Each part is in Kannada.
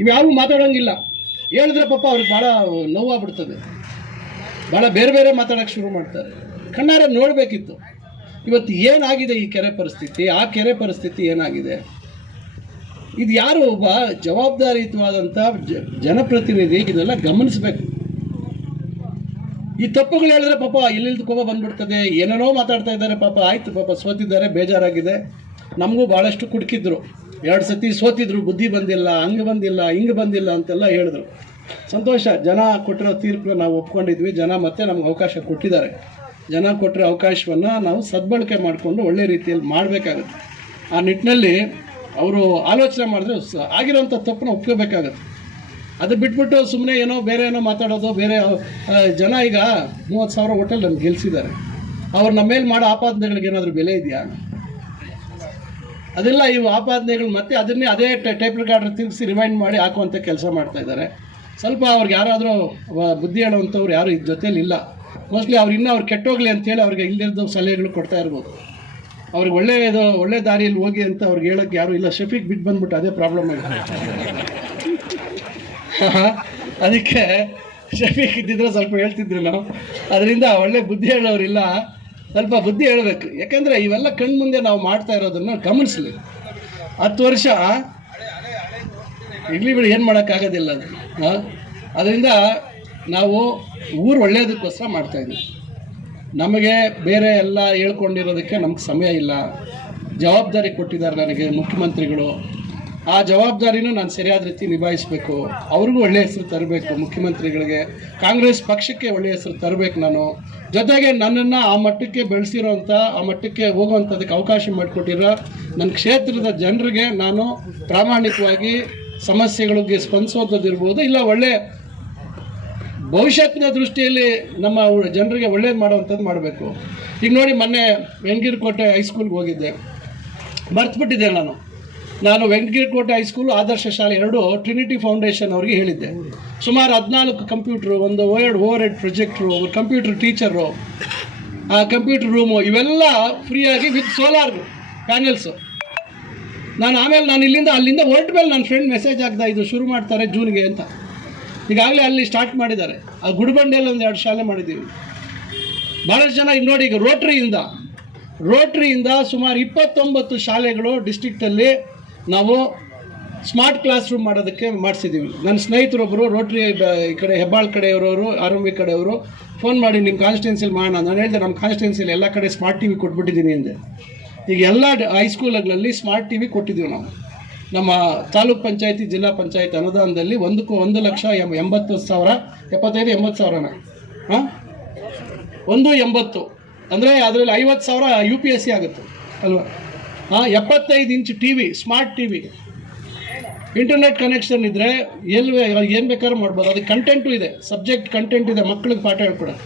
ಇವ್ಯಾವು ಮಾತಾಡೋಂಗಿಲ್ಲ. ಹೇಳಿದ್ರೆ ಪಾಪ ಅವ್ರಿಗೆ ಭಾಳ ನೋವಾಗ್ಬಿಡ್ತದೆ. ಭಾಳ ಬೇರೆ ಬೇರೆ ಮಾತಾಡೋಕ್ಕೆ ಶುರು ಮಾಡ್ತಾರೆ. ಕಣ್ಣಾರೆ ನೋಡಬೇಕಿತ್ತು. ಇವತ್ತು ಏನಾಗಿದೆ ಈ ಕೆರೆ ಪರಿಸ್ಥಿತಿ? ಆ ಕೆರೆ ಪರಿಸ್ಥಿತಿ ಏನಾಗಿದೆ? ಇದು ಯಾರು ಒಬ್ಬ ಜವಾಬ್ದಾರಿಯುತವಾದಂಥ ಜನಪ್ರತಿನಿಧಿ ಇದೆಲ್ಲ ಗಮನಿಸಬೇಕು. ಈ ತಪ್ಪುಗಳು ಹೇಳಿದ್ರೆ ಪಾಪ ಎಲ್ಲಿಲ್ದು ಕೋಪ ಬಂದ್ಬಿಡ್ತದೆ? ಏನೇನೋ ಮಾತಾಡ್ತಾ ಇದ್ದಾರೆ ಪಾಪ. ಆಯ್ತು ಪಾಪ, ಸೋತಿದ್ದಾರೆ, ಬೇಜಾರಾಗಿದೆ. ನಮಗೂ ಭಾಳಷ್ಟು ಕುಡ್ಕಿದ್ರು ಎರಡು ಸತಿ ಸೋತಿದ್ರು, ಬುದ್ಧಿ ಬಂದಿಲ್ಲ, ಹಂಗೆ ಬಂದಿಲ್ಲ, ಹಿಂಗೆ ಬಂದಿಲ್ಲ ಅಂತೆಲ್ಲ ಹೇಳಿದ್ರು. ಸಂತೋಷ, ಜನ ಕೊಟ್ಟಿರೋ ತೀರ್ಪು ನಾವು ಒಪ್ಕೊಂಡಿದ್ವಿ, ಜನ ಮತ್ತೆ ನಮ್ಗೆ ಅವಕಾಶ ಕೊಟ್ಟಿದ್ದಾರೆ. ಜನ ಕೊಟ್ಟಿರೋ ಅವಕಾಶವನ್ನು ನಾವು ಸದ್ಬಳಕೆ ಮಾಡಿಕೊಂಡು ಒಳ್ಳೆ ರೀತಿಯಲ್ಲಿ ಮಾಡಬೇಕಾಗುತ್ತೆ. ಆ ನಿಟ್ಟಿನಲ್ಲಿ ಅವರು ಆಲೋಚನೆ ಮಾಡಿದ್ರೆ ಆಗಿರೋಂಥ ತಪ್ಪನ್ನ ಒಪ್ಕೋಬೇಕಾಗತ್ತೆ. ಅದು ಬಿಟ್ಬಿಟ್ಟು ಸುಮ್ಮನೆ ಏನೋ ಬೇರೆ ಏನೋ ಮಾತಾಡೋದು, ಬೇರೆ ಜನ ಈಗ ಮೂವತ್ತು ಸಾವಿರ ಹೋಟೆಲ್ ನಮ್ಗೆ ಗೆಲ್ಸಿದ್ದಾರೆ. ಅವ್ರು ನಮ್ಮ ಮೇಲೆ ಮಾಡೋ ಆಪಾದನೆಗಳಿಗೆ ಏನಾದರೂ ಬೆಲೆ ಇದೆಯಾ? ಅದೆಲ್ಲ ಇವು ಆಪಾದನೆಗಳು ಮತ್ತೆ ಅದನ್ನೇ ಅದೇ ಟೈಪ್ ರೆಕಾರ್ಡರ್ ತಿರುಗಿಸಿ ರಿಮೈಂಡ್ ಮಾಡಿ ಹಾಕುವಂಥ ಕೆಲಸ ಮಾಡ್ತಾ ಇದ್ದಾರೆ. ಸ್ವಲ್ಪ ಅವ್ರಿಗೆ ಯಾರಾದರೂ ಬುದ್ಧಿ ಹೇಳುವಂಥವ್ರು ಯಾರು ಇದ್ರ ಜೊತೇಲಿ ಇಲ್ಲ. ಮೋಸ್ಟ್ಲಿ ಅವ್ರು ಇನ್ನೂ ಅವ್ರು ಕೆಟ್ಟೋಗ್ಲಿ ಅಂತೇಳಿ ಅವ್ರಿಗೆ ಇಲ್ಲಿರೋದು ಸಲಹೆಗಳು ಕೊಡ್ತಾ ಇರ್ಬೋದು. ಅವ್ರಿಗೆ ಒಳ್ಳೆಯದು ಒಳ್ಳೆ ದಾರಿಯಲ್ಲಿ ಹೋಗಿ ಅಂತ ಅವ್ರಿಗೆ ಹೇಳೋಕ್ಕೆ ಯಾರು ಇಲ್ಲ. ಶಫೀಕ್ ಬಿಟ್ಟು ಬಂದ್ಬಿಟ್ಟು ಅದೇ ಪ್ರಾಬ್ಲಮ್ ಆಗಿದೆ. ಅದಕ್ಕೆ ಶಫೀಕ್ ಇದ್ದಿದ್ರೆ ಸ್ವಲ್ಪ ಹೇಳ್ತಿದ್ರು ನಾವು. ಅದರಿಂದ ಒಳ್ಳೆ ಬುದ್ಧಿ ಹೇಳೋರಿಲ್ಲ ಸ್ವಲ್ಪ ಬುದ್ಧಿ ಹೇಳಬೇಕು. ಯಾಕಂದರೆ ಇವೆಲ್ಲ ಕಣ್ಣು ಮುಂದೆ ನಾವು ಮಾಡ್ತಾ ಇರೋದನ್ನು ಗಮನಿಸಲಿ. ಹತ್ತು ವರ್ಷ ಇರಲಿ ಬಿಡಿ, ಏನು ಮಾಡೋಕ್ಕಾಗೋದಿಲ್ಲ ಅದು. ಅದರಿಂದ ನಾವು ಊರು ಒಳ್ಳೆಯದಕ್ಕೋಸ್ಕರ ಮಾಡ್ತಾಯಿದ್ವಿ ನಮಗೆ ಬೇರೆ ಎಲ್ಲ ಹೇಳ್ಕೊಂಡಿರೋದಕ್ಕೆ ನಮ್ಗೆ ಸಮಯ ಇಲ್ಲ. ಜವಾಬ್ದಾರಿ ಕೊಟ್ಟಿದ್ದಾರೆ ನನಗೆ ಮುಖ್ಯಮಂತ್ರಿಗಳು. ಆ ಜವಾಬ್ದಾರಿನೂ ನಾನು ಸರಿಯಾದ ರೀತಿ ನಿಭಾಯಿಸಬೇಕು. ಅವ್ರಿಗೂ ಒಳ್ಳೆಯ ಹೆಸರು ತರಬೇಕು, ಮುಖ್ಯಮಂತ್ರಿಗಳಿಗೆ. ಕಾಂಗ್ರೆಸ್ ಪಕ್ಷಕ್ಕೆ ಒಳ್ಳೆಯ ಹೆಸರು ತರಬೇಕು ನಾನು. ಜೊತೆಗೆ ನನ್ನನ್ನು ಆ ಮಟ್ಟಕ್ಕೆ ಬೆಳೆಸಿರೋಂಥ, ಆ ಮಟ್ಟಕ್ಕೆ ಹೋಗುವಂಥದಕ್ಕೆ ಅವಕಾಶ ಮಾಡಿಕೊಟ್ಟಿರೋ ನನ್ನ ಕ್ಷೇತ್ರದ ಜನರಿಗೆ ನಾನು ಪ್ರಾಮಾಣಿಕವಾಗಿ ಸಮಸ್ಯೆಗಳಿಗೆ ಸ್ಪಂದಿಸುವಂಥದ್ದು ಇಲ್ಲ ಒಳ್ಳೆ ಭವಿಷ್ಯತ್ತಿನ ದೃಷ್ಟಿಯಲ್ಲಿ ನಮ್ಮ ಜನರಿಗೆ ಒಳ್ಳೇದು ಮಾಡುವಂಥದ್ದು ಮಾಡಬೇಕು. ಈಗ ನೋಡಿ ಮೊನ್ನೆ ವೆಂಗಿರಕೋಟೆ ಹೈಸ್ಕೂಲ್ಗೆ ಹೋಗಿದ್ದೆ. ಮರ್ತ್ಬಿಟ್ಟಿದ್ದೆ ನಾನು. ನಾನು ವೆಂಕಟಗಿರಿಕೋಟೆ ಹೈಸ್ಕೂಲ್ ಆದರ್ಶ ಶಾಲೆ ಎರಡು ಟ್ರಿನಿಟಿ ಫೌಂಡೇಶನ್ ಅವರಿಗೆ ಹೇಳಿದ್ದೆ. ಸುಮಾರು ಹದಿನಾಲ್ಕು ಕಂಪ್ಯೂಟ್ರು ಒಂದು ಓಯರ್ಡ್ ಓವರ್ ಹೆಡ್ ಪ್ರೊಜೆಕ್ಟ್ರು ಒಂದು ಕಂಪ್ಯೂಟರ್ ಟೀಚರು ಆ ಕಂಪ್ಯೂಟರ್ ರೂಮು ಇವೆಲ್ಲ ಫ್ರೀಯಾಗಿ ವಿತ್ ಸೋಲಾರ್ ಪ್ಯಾನೆಲ್ಸು ನಾನು ಆಮೇಲೆ ನಾನು ಇಲ್ಲಿಂದ, ಅಲ್ಲಿಂದ ಮೇಲೆ ನನ್ನ ಫ್ರೆಂಡ್ ಮೆಸೇಜ್ ಆಗ್ತಾ ಇದು ಶುರು ಮಾಡ್ತಾರೆ ಜೂನ್ಗೆ ಅಂತ. ಈಗಾಗಲೇ ಅಲ್ಲಿ ಸ್ಟಾರ್ಟ್ ಮಾಡಿದ್ದಾರೆ. ಆ ಗುಡ್ಬಂಡೆಯಲ್ಲಿ ಒಂದು ಎರಡು ಶಾಲೆ ಮಾಡಿದ್ದೀವಿ. ಭಾಳಷ್ಟು ಜನ ಈಗ ನೋಡಿ, ಈಗ ರೋಟ್ರಿಯಿಂದ ರೋಟ್ರಿಯಿಂದ ಸುಮಾರು ಇಪ್ಪತ್ತೊಂಬತ್ತು ಶಾಲೆಗಳು ಡಿಸ್ಟ್ರಿಕ್ಟಲ್ಲಿ ನಾವು ಸ್ಮಾರ್ಟ್ ಕ್ಲಾಸ್ ರೂಮ್ ಮಾಡೋದಕ್ಕೆ ಮಾಡಿಸಿದ್ದೀವಿ ನನ್ನ ಸ್ನೇಹಿತರೊಬ್ಬರು ರೋಟ್ರಿ ಈ ಕಡೆ ಹೆಬ್ಬಾಳ್ ಕಡೆಯವರವರು ಆರಂಭಿ ಕಡೆಯವರು, ಫೋನ್ ಮಾಡಿ ನಿಮ್ಮ ಕಾನ್ಸ್ಟಿಟ್ಯೂನ್ಸಿಲಿ ಮಾಡೋಣ. ನಾನು ಹೇಳಿದೆ ನಮ್ಮ ಕಾನ್ಸ್ಟಿಟ್ಯೂನ್ಸಿಲಿ ಎಲ್ಲ ಕಡೆ ಸ್ಮಾರ್ಟ್ ಟಿ ವಿ ಕೊಟ್ಬಿಟ್ಟಿದ್ದೀನಿ ಅಂದೆ. ಈಗ ಎಲ್ಲ ಹೈಸ್ಕೂಲ್ಗಳಲ್ಲಿ ಸ್ಮಾರ್ಟ್ ಟಿ ವಿ ಕೊಟ್ಟಿದ್ದೀವಿ ನಾವು. ನಮ್ಮ ತಾಲೂಕ್ ಪಂಚಾಯತಿ, ಜಿಲ್ಲಾ ಪಂಚಾಯತ್ ಅನುದಾನದಲ್ಲಿ ಒಂದಕ್ಕೂ ಒಂದು ಲಕ್ಷ ಎಂಬತ್ತು ಸಾವಿರ, ಎಪ್ಪತ್ತೈದು, ಎಂಬತ್ತು ಸಾವಿರನ. ಹಾಂ? ಒಂದು ಎಂಬತ್ತು. ಅಂದರೆ ಅದರಲ್ಲಿ ಐವತ್ತು ಸಾವಿರ ಯು ಪಿ ಎಸ್ ಸಿ ಆಗುತ್ತೆ. ಅಲ್ವಾ? ಎಪ್ಪತ್ತೈದು inch T V smart T V internet connection ಇದ್ದರೆ ಎಲ್ಲಿ ಏನು ಬೇಕಾದ್ರೂ ಮಾಡ್ಬೋದು. ಅದಕ್ಕೆ ಕಂಟೆಂಟು ಇದೆ ಸಬ್ಜೆಕ್ಟ್ ಕಂಟೆಂಟ್ ಇದೆ ಮಕ್ಕಳಿಗೆ ಪಾಠ ಹೇಳ್ಕೊಡೋದು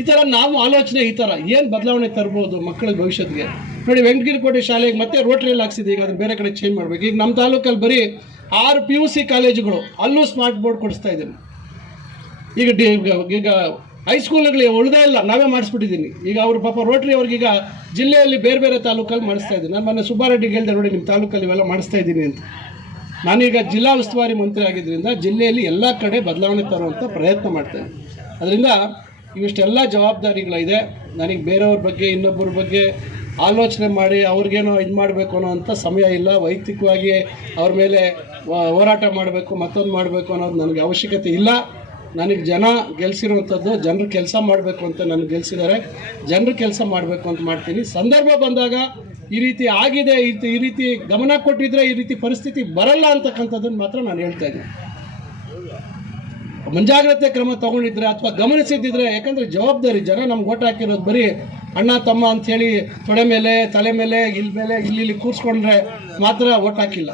ಈ ಥರ ನಾವು ಆಲೋಚನೆ, ಈ ಥರ ಏನು ಬದಲಾವಣೆ ತರ್ಬೋದು ಮಕ್ಕಳ ಭವಿಷ್ಯಕ್ಕೆ ನೋಡಿ ವೆಂಕಟಗಿರಿಕೋಟೆ ಶಾಲೆಗೆ ಮತ್ತೆ ರೋಟ್ರಿಯಲ್ಲಿ ಹಾಕ್ಸಿದೆ ಈಗ ಅದನ್ನು ಬೇರೆ ಕಡೆ ಚೇಂಜ್ ಮಾಡಬೇಕು. ಈಗ ನಮ್ಮ ತಾಲೂಕಲ್ಲಿ ಬರೀ ಆರು ಪಿ ಯು ಸಿ ಕಾಲೇಜುಗಳು ಅಲ್ಲೂ ಸ್ಮಾರ್ಟ್ ಬೋರ್ಡ್ ಕೊಡಿಸ್ತಾ ಇದ್ದೀನಿ. ಈಗ ಡಿ, ಈಗ ಹೈಸ್ಕೂಲ್ಗಳಿಗೆ ಉಳ್ದೇ ಇಲ್ಲ, ನಾವೇ ಮಾಡಿಸ್ಬಿಟ್ಟಿದ್ದೀನಿ ಈಗ ಅವರು ಪಾಪ ರೋಟ್ರಿ ಅವ್ರಿಗೀಗ ಜಿಲ್ಲೆಯಲ್ಲಿ ಬೇರೆ ಬೇರೆ ತಾಲೂಕಲ್ಲಿ ಮಾಡಿಸ್ತಾ ಇದ್ದೀನಿ. ನಾನು ಮೊನ್ನೆ ಸುಬ್ಬಾರೆಡ್ಡಿಗೆ ಹೇಳಿದೆ ನೋಡಿ ನಿಮ್ಮ ತಾಲೂಕಲ್ಲಿ ಇವೆಲ್ಲ ಮಾಡಿಸ್ತಾ ಇದ್ದೀನಿ ಅಂತ. ನಾನೀಗ ಜಿಲ್ಲಾ ಉಸ್ತುವಾರಿ ಮಂತ್ರಿ ಆಗಿದ್ದರಿಂದ ಜಿಲ್ಲೆಯಲ್ಲಿ ಎಲ್ಲ ಕಡೆ ಬದಲಾವಣೆ ತರುವಂಥ ಪ್ರಯತ್ನ ಮಾಡ್ತೇನೆ ಅದರಿಂದ ಇವಿಷ್ಟೆಲ್ಲ ಜವಾಬ್ದಾರಿಗಳಿದೆ. ನನಗೆ ಬೇರೆಯವ್ರ ಬಗ್ಗೆ, ಇನ್ನೊಬ್ಬರ ಬಗ್ಗೆ ಆಲೋಚನೆ ಮಾಡಿ ಅವ್ರಿಗೇನೋ ಇದು ಮಾಡಬೇಕು ಅನ್ನೋ ಅಂಥ ಸಮಯ ಇಲ್ಲ. ವೈಯಕ್ತಿಕವಾಗಿ ಅವ್ರ ಮೇಲೆ ಹೋರಾಟ ಮಾಡಬೇಕು, ಮತ್ತೊಂದು ಮಾಡಬೇಕು ಅನ್ನೋದು ನನಗೆ ಅವಶ್ಯಕತೆ ಇಲ್ಲ. ನನಗೆ ಜನ ಗೆಲ್ಸಿರುವಂಥದ್ದು ಜನರು ಕೆಲಸ ಮಾಡಬೇಕು ಅಂತ ನನಗೆ ಗೆಲ್ಸಿದ್ದಾರೆ ಜನರು ಕೆಲಸ ಮಾಡಬೇಕು ಅಂತ ಮಾಡ್ತೀನಿ. ಸಂದರ್ಭ ಬಂದಾಗ ಈ ರೀತಿ ಆಗಿದೆ, ಈ ರೀತಿ- ಗಮನ ಕೊಟ್ಟಿದ್ರೆ ಈ ರೀತಿ ಪರಿಸ್ಥಿತಿ ಬರಲ್ಲ ಅಂತಕ್ಕಂಥದ್ದನ್ನು ಮಾತ್ರ ನಾನು ಹೇಳ್ತಾ ಇದ್ದೀನಿ. ಮುಂಜಾಗ್ರತೆ ಕ್ರಮ ತಗೊಂಡಿದ್ರೆ ಅಥವಾ ಗಮನಿಸಿದ್ದಿದ್ರೆ ಯಾಕಂದರೆ ಜವಾಬ್ದಾರಿ, ಜನ ನಮ್ಗೆ ಓಟ್ ಹಾಕಿರೋದು ಬರೀ ಅಣ್ಣ, ತಮ್ಮ ಅಂಥೇಳಿ ತೊಡೆ ಮೇಲೆ, ತಲೆ ಮೇಲೆ ಇಲ್ಲಿ ಮೇಲೆ ಇಲ್ಲಿ ಇಲ್ಲಿ ಕೂರಿಸ್ಕೊಂಡ್ರೆ ಮಾತ್ರ ಓಟ್ ಹಾಕಿಲ್ಲ.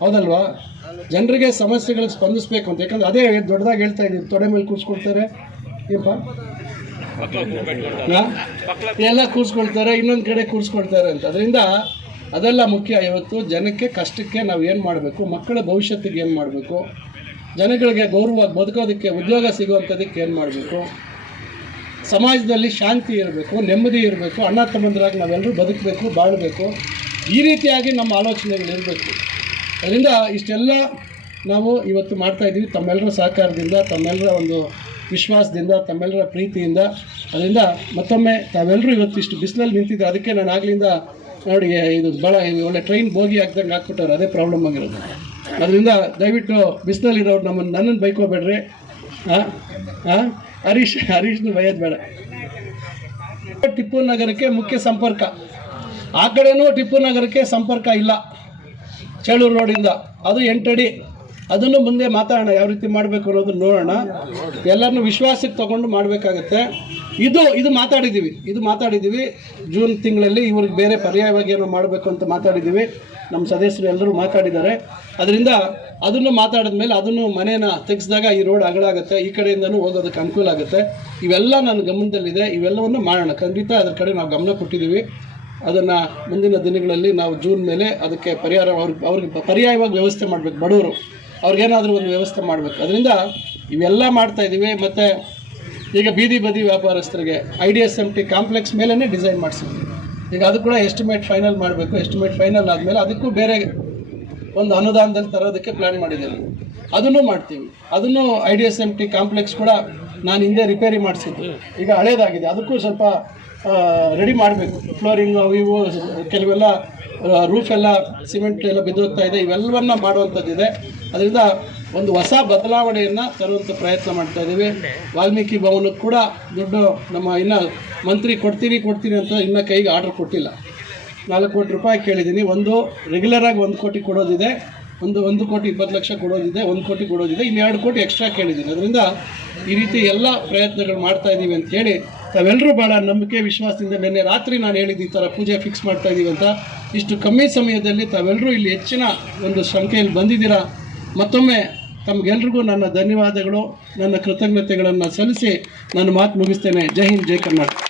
ಹೌದಲ್ವಾ? ಜನರಿಗೆ ಸಮಸ್ಯೆಗಳಿಗೆ ಸ್ಪಂದಿಸ್ಬೇಕು ಅಂತ. ಯಾಕಂದ್ರೆ ಅದೇ ದೊಡ್ಡದಾಗಿ ಹೇಳ್ತಾ ಇದ್ದೀವಿ, ತೊಡೆ ಮೇಲೆ ಕೂರಿಸ್ಕೊಳ್ತಾರೆ ಏನಪ್ಪ? ಎಲ್ಲ ಕೂರಿಸ್ಕೊಳ್ತಾರೆ, ಇನ್ನೊಂದು ಕಡೆ ಕೂರಿಸ್ಕೊಳ್ತಾರೆ ಅಂತ. ಅದರಿಂದ ಅದೆಲ್ಲ ಮುಖ್ಯ ಇವತ್ತು. ಜನಕ್ಕೆ ಕಷ್ಟಕ್ಕೆ ನಾವು ಏನು ಮಾಡಬೇಕು? ಮಕ್ಕಳ ಭವಿಷ್ಯತ್ತಿಗೆ ಏನು ಮಾಡಬೇಕು? ಜನಗಳಿಗೆ ಗೌರವವಾಗಿ ಬದುಕೋದಕ್ಕೆ, ಉದ್ಯೋಗ ಸಿಗುವಂಥದಕ್ಕೆ ಏನು ಮಾಡಬೇಕು? ಸಮಾಜದಲ್ಲಿ ಶಾಂತಿ ಇರಬೇಕು, ನೆಮ್ಮದಿ ಇರಬೇಕು, ಅಣ್ಣ ತಮ್ಮಂದ್ರಾಗಿ ನಾವೆಲ್ಲರೂ ಬದುಕಬೇಕು, ಬಾಳಬೇಕು. ಈ ರೀತಿಯಾಗಿ ನಮ್ಮ ಆಲೋಚನೆಗಳು ಇರಬೇಕು. ಅದರಿಂದ ಇಷ್ಟೆಲ್ಲ ನಾವು ಇವತ್ತು ಮಾಡ್ತಾ ಇದ್ದೀವಿ. ತಮ್ಮೆಲ್ಲರ ಸಹಕಾರದಿಂದ, ತಮ್ಮೆಲ್ಲರ ಒಂದು ವಿಶ್ವಾಸದಿಂದ, ತಮ್ಮೆಲ್ಲರ ಪ್ರೀತಿಯಿಂದ. ಅದರಿಂದ ಮತ್ತೊಮ್ಮೆ ತಾವೆಲ್ಲರೂ ಇವತ್ತು ಇಷ್ಟು ಬಿಸಿಲಲ್ಲಿ ನಿಂತಿದ್ದೆ ಅದಕ್ಕೆ ನಾನು ಆಗಲಿಂದ ನೋಡಿ ಇದು ಭಾಳ ಒಳ್ಳೆ ಟ್ರೈನ್ ಬೋಗಿ ಹಾಕ್ದಂಗೆ ಹಾಕ್ಬಿಟ್ಟವ್ರು. ಅದೇ ಪ್ರಾಬ್ಲಮ್ ಆಗಿರೋದು. ಅದರಿಂದ ದಯವಿಟ್ಟು ಬಿಸಿಲಲ್ಲಿರೋರು ನಮ್ಮನ್ನು, ನನ್ನನ್ನು ಬೈಕೋಬೇಡ್ರಿ. ಹಾಂ ಹಾಂ ಹರೀಶ್, ಹರೀಶ್ನ ಬೈಯೋದು ಬೇಡ. ಟಿಪ್ಪು ನಗರಕ್ಕೆ ಮುಖ್ಯ ಸಂಪರ್ಕ. ಆ ಕಡೆಯೂ ಟಿಪ್ಪು ನಗರಕ್ಕೆ ಸಂಪರ್ಕ ಇಲ್ಲ. ಚೇಳೂರು ರೋಡಿಂದ. ಅದು ಎಂಟಡಿ ಅದನ್ನು ಮುಂದೆ ಮಾತಾಡೋಣ, ಯಾವ ರೀತಿ ಮಾಡಬೇಕು ಅನ್ನೋದನ್ನ ನೋಡೋಣ. ಎಲ್ಲರನ್ನೂ ವಿಶ್ವಾಸಕ್ಕೆ ತಗೊಂಡು ಮಾಡಬೇಕಾಗತ್ತೆ. ಇದು ಇದು ಮಾತಾಡಿದ್ದೀವಿ. ಇದು ಮಾತಾಡಿದ್ದೀವಿ. ಜೂನ್ ತಿಂಗಳಲ್ಲಿ ಇವ್ರಿಗೆ ಬೇರೆ ಪರ್ಯಾಯವಾಗಿ ಏನೋ ಮಾಡಬೇಕು ಅಂತ ಮಾತಾಡಿದ್ದೀವಿ. ನಮ್ಮ ಸದಸ್ಯರು ಎಲ್ಲರೂ ಮಾತಾಡಿದ್ದಾರೆ. ಅದರಿಂದ ಅದನ್ನು ಮಾತಾಡಿದ ಮೇಲೆ ಅದನ್ನು ಮನೇನ ತೆಗೆಸಿದಾಗ ಈ ರೋಡ್ ಅಗಳಾಗುತ್ತೆ ಈ ಕಡೆಯಿಂದನೂ ಹೋಗೋದಕ್ಕೆ ಅನುಕೂಲ ಆಗುತ್ತೆ. ಇವೆಲ್ಲ ನನ್ನ ಗಮನದಲ್ಲಿದೆ. ಇವೆಲ್ಲವನ್ನು ಮಾಡೋಣ. ಖಂಡಿತ ಅದರ ಕಡೆ ನಾವು ಗಮನ ಕೊಟ್ಟಿದ್ದೀವಿ. ಅದನ್ನು ಮುಂದಿನ ದಿನಗಳಲ್ಲಿ ನಾವು ಜೂನ್ ಮೇಲೆ ಅದಕ್ಕೆ ಪರಿಹಾರ ಅವ್ರಿಗೆ ಅವ್ರಿಗೆ ಪರ್ಯಾಯವಾಗಿ ವ್ಯವಸ್ಥೆ ಮಾಡಬೇಕು, ಬಡವರು. ಅವ್ರಿಗೇನಾದರೂ ಒಂದು ವ್ಯವಸ್ಥೆ ಮಾಡಬೇಕು. ಅದರಿಂದ ಇವೆಲ್ಲ ಮಾಡ್ತಾ ಇದ್ದೀವಿ ಮತ್ತು ಈಗ ಬೀದಿ ಬದಿ ವ್ಯಾಪಾರಸ್ಥರಿಗೆ I D S M T complex ಮೇಲೇ ಡಿಸೈನ್ ಮಾಡಿಸಿದ್ವಿ. ಈಗ ಅದು ಕೂಡ ಎಸ್ಟಿಮೇಟ್ ಫೈನಲ್ ಮಾಡಬೇಕು. ಎಸ್ಟಿಮೇಟ್ ಫೈನಲ್ ಆದಮೇಲೆ ಅದಕ್ಕೂ ಬೇರೆ ಒಂದು ಅನುದಾನದಲ್ಲಿ ತರೋದಕ್ಕೆ ಪ್ಲ್ಯಾನ್ ಮಾಡಿದ್ದೇವೆ. ಅದನ್ನು ಮಾಡ್ತೀವಿ. ಅದನ್ನು I D S M T complex ಕೂಡ ನಾನು ಹಿಂದೆ ರಿಪೇರಿ ಮಾಡಿಸಿದ್ದು. ಈಗ ಹಳೇದಾಗಿದೆ. ಅದಕ್ಕೂ ಸ್ವಲ್ಪ ರೆಡಿ ಮಾಡಬೇಕು. ಫ್ಲೋರಿಂಗ್ ಅವು ಇವು, ಕೆಲವೆಲ್ಲ ರೂಫ್ ಎಲ್ಲ ಸಿಮೆಂಟ್ ಎಲ್ಲ ಬಿದ್ದೋಗ್ತಾ ಇದೆ. ಇವೆಲ್ಲವನ್ನ ಮಾಡುವಂಥದ್ದಿದೆ. ಅದರಿಂದ ಒಂದು ಹೊಸ ಬದಲಾವಣೆಯನ್ನು ತರುವಂಥ ಪ್ರಯತ್ನ ಮಾಡ್ತಾ ಇದ್ದೀವಿ. ವಾಲ್ಮೀಕಿ ಭವನಕ್ಕೆ ಕೂಡ ದುಡ್ಡು ನಮ್ಮ ಇನ್ನು ಮಂತ್ರಿ ಕೊಡ್ತೀನಿ ಕೊಡ್ತೀನಿ ಅಂತ ಇನ್ನು ಕೈಗೆ ಆರ್ಡರ್ ಕೊಟ್ಟಿಲ್ಲ. ನಾಲ್ಕು ಕೋಟಿ ರೂಪಾಯಿ ಕೇಳಿದ್ದೀನಿ. ಒಂದು ರೆಗ್ಯುಲರಾಗಿ ಒಂದು ಕೋಟಿ ಕೊಡೋದಿದೆ. ಒಂದು ಒಂದು ಕೋಟಿ ಇಪ್ಪತ್ತು ಲಕ್ಷ ಕೊಡೋದಿದೆ. ಒಂದು ಕೋಟಿ ಕೊಡೋದಿದೆ. ಇನ್ನು ಎರಡು ಕೋಟಿ ಎಕ್ಸ್ಟ್ರಾ ಕೇಳಿದ್ದೀನಿ. ಅದರಿಂದ ಈ ರೀತಿ ಎಲ್ಲ ಪ್ರಯತ್ನಗಳು ಮಾಡ್ತಾ ಇದ್ದೀವಿ ಅಂತ ಹೇಳಿ ತಾವೆಲ್ಲರೂ ಭಾಳ ನಂಬಿಕೆ, ವಿಶ್ವಾಸದಿಂದ ನಿನ್ನೆ ರಾತ್ರಿ ನಾನು ಹೇಳಿದ್ದು ಈ ಥರ ಪೂಜೆ ಫಿಕ್ಸ್ ಮಾಡ್ತಾ ಇದ್ದೀವಿ ಅಂತ. ಇಷ್ಟು ಕಮ್ಮಿ ಸಮಯದಲ್ಲಿ ತಾವೆಲ್ಲರೂ ಇಲ್ಲಿ ಹೆಚ್ಚಿನ ಒಂದು ಸಂಖ್ಯೆಯಲ್ಲಿ ಬಂದಿದ್ದೀರಾ? ಮತ್ತೊಮ್ಮೆ ತಮಗೆಲ್ರಿಗೂ ನನ್ನ ಧನ್ಯವಾದಗಳು, ನನ್ನ ಕೃತಜ್ಞತೆಗಳನ್ನು ಸಲ್ಲಿಸಿ ನನ್ನ ಮಾತು ಮುಗಿಸ್ತೇನೆ. ಜೈ ಹಿಂದ್, ಜೈ ಕರ್ನಾಟಕ.